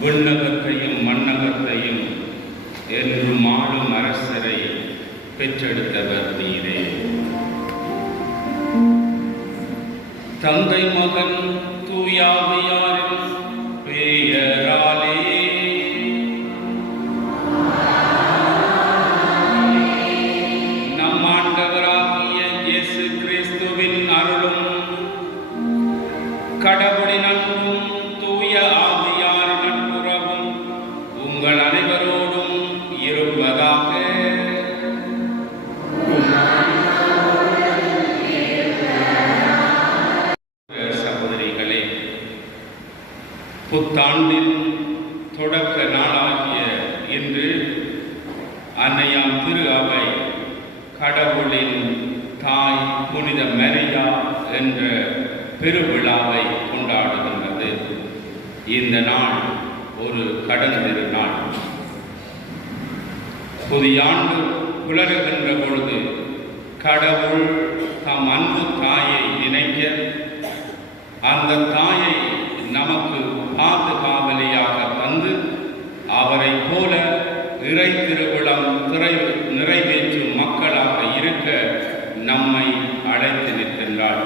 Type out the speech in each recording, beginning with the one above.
விண்ணகத்தையும் மண்ணகத்தையும் என்றும் ஆளும் அரசரை பெற்றெடுத்தவர் நீரே. தந்தை மகன் தூயாவை புத்தாண்டின் தொடக்க நாளாகிய இன்று அன்னையாம் திரு அவை கடவுளின் தாய் புனித மரியா என்ற பெருவிழாவை கொண்டாடுகின்றது. இந்த நாள் ஒரு கடந்திரு நாள். புதிய ஆண்டு புலருகின்ற பொழுது கடவுள் தம் அன்பு தாயை நினைக்க அந்த தாயை நமக்கு பாதுகாவலியாக தந்து அவரை போல இறை திருவிழம் திரை நிறைவேற்றும் மக்களாக இருக்க நம்மை அழைத்து நிற்கின்றாள்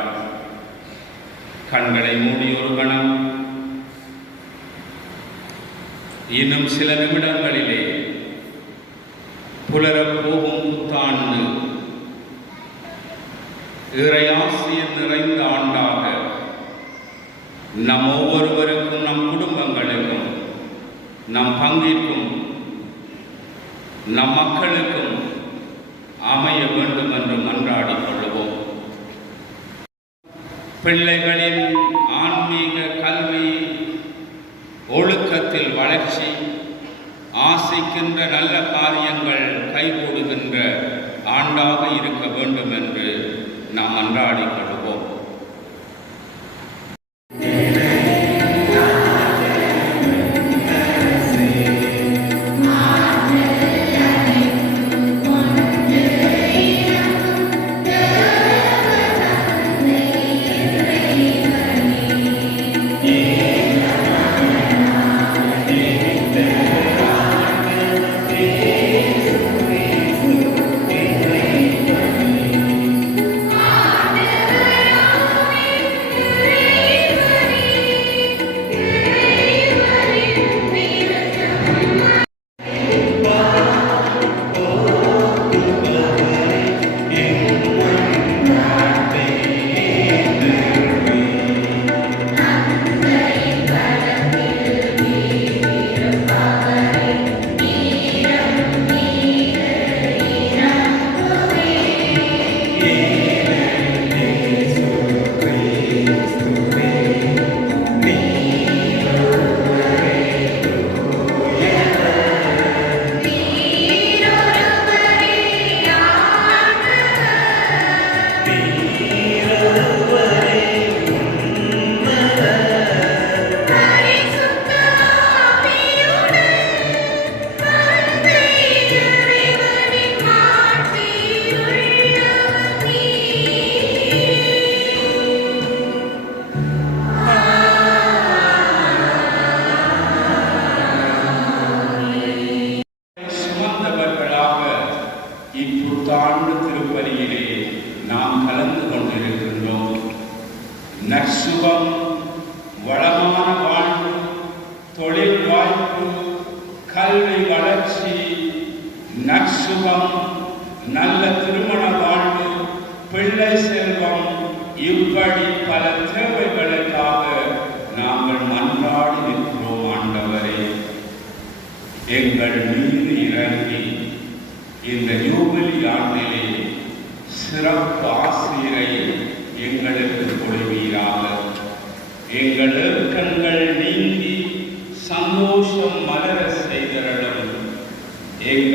கண்களை மூடி ஒரு கணம். இன்னும் சில நிமிடங்களிலே புலரப் பிள்ளைகளின் ஆன்மீக கல்வி ஒழுக்கத்தில் வளர்ச்சி ஆசைக்கின்ற நல்ல காரியங்கள் கைகூடுகின்ற ஆண்டாக இருக்க வேண்டும் என்று நாம் அன்றாடிக் நற்சுகம் வளமான வாழ்வு தொழில் வாய்ப்பு கல்வி வளர்ச்சி நற்சுகம் நல்ல திருமண வாழ்வு பிள்ளை செல்வம் இப்படி பல தேவைகளுக்காக நாங்கள் மன்றாடி நிற்கிறோம் ஆண்டவரே. எங்கள் மீது இறங்கி இந்த யூபிலி ஆண்டிலே சிறப்பு ஆசிரியரை எங்களுக்கு பொழிவீராக எங்கள் இறுக்கங்கள் நீங்கி சந்தோஷம் மலர செய்தரலும் எங்கள்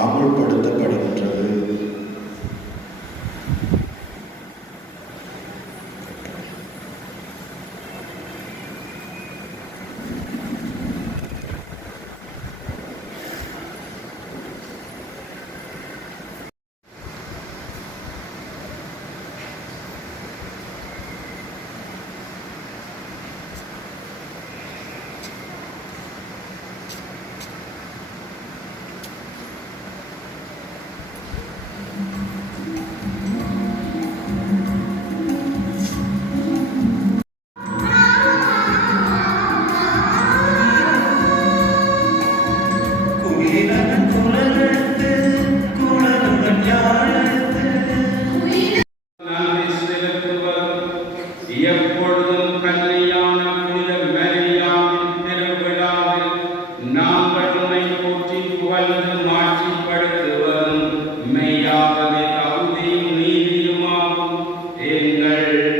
அமுல்படுத்த நீங்கள்